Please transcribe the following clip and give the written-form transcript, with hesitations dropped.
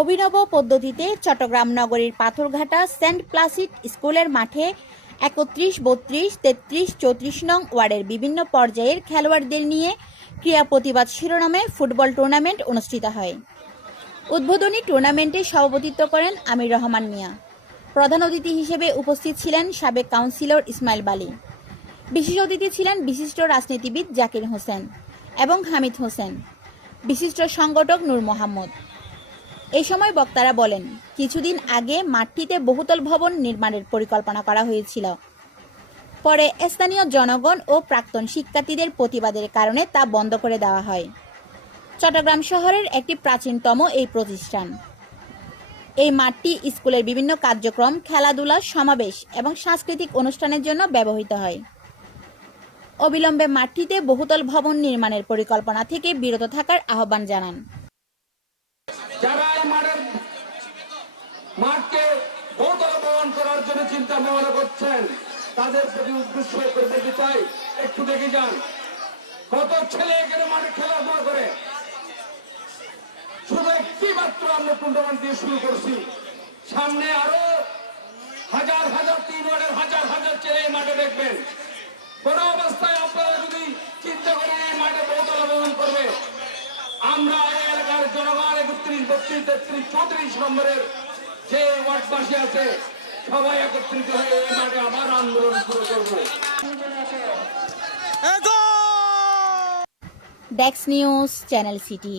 অভিনব পদ্ধতিতে চট্টগ্রাম নগরীর পাথরঘাটা সেন্ট প্লাসিড স্কুলের মাঠে ৩১, ৩২, ৩৩, ৩৪ নং ওয়ার্ডের বিভিন্ন পর্যায়ের খেলোয়াড়দের নিয়ে ক্রীড়া প্রতিবাদ শিরোনামে ফুটবল টুর্নামেন্ট অনুষ্ঠিত হয়। উদ্বোধনী টুর্নামেন্টে সভাপতিত্ব করেন আমির রহমান মিয়া। প্রধান অতিথি হিসেবে উপস্থিত ছিলেন সাবেক কাউন্সিলর ইসমাইল বালী। বিশেষ অতিথি ছিলেন বিশিষ্ট রাজনীতিবিদ জাকির হোসেন এবং হামিদ হোসেন, বিশিষ্ট সংগঠক নূর মোহাম্মদ। এই সময় বক্তারা বলেন, কিছুদিন আগে মাঠটিতে বহুতল ভবন নির্মাণের পরিকল্পনা করা হয়েছিল। পরে স্থানীয় জনগণ ও প্রাক্তন শিক্ষার্থীদের প্রতিবাদের কারণে তা বন্ধ করে দেওয়া হয়। চট্টগ্রাম শহরের একটি প্রাচীনতম এই প্রতিষ্ঠান। এই মাঠটি স্কুলের বিভিন্ন কার্যক্রম, খেলাধুলা, সমাবেশ এবং সাংস্কৃতিক অনুষ্ঠানের জন্য ব্যবহৃত হয়। অবিলম্বে মাঠটিতে বহুতল ভবন নির্মাণের পরিকল্পনা থেকে বিরত থাকার আহ্বান জানান। যারা এই মাঠকে বহুতল ভবন করার জন্য চিন্তা ভাবনা করছেন, তাদের প্রতি উদ্দেশ্য করে দেখতে চাই, একটু দেখে যান কত ছেলে এখানে মাঠে খেলাধুলা করে। শুধু একটি মাত্র আমরা টুর্নামেন্ট দিয়ে শুরু করছি, সামনে আরো হাজার হাজার 3 ওয়ার্ডের হাজার হাজার ছেলে এই মাঠে দেখবেন। কোন অবস্থায় আপনারা যদি চিন্তা করেন এই মাঠে বহুতল ভবন করবে, আমরা এই এলাকার জনগণ 31, 32, 33, 34 নম্বরের যে ওয়ার্ডবাসী আছে সবাই একত্রিত হয়ে এই মাঠে আবার আন্দোলন শুরু করবো। Desk news, channel city.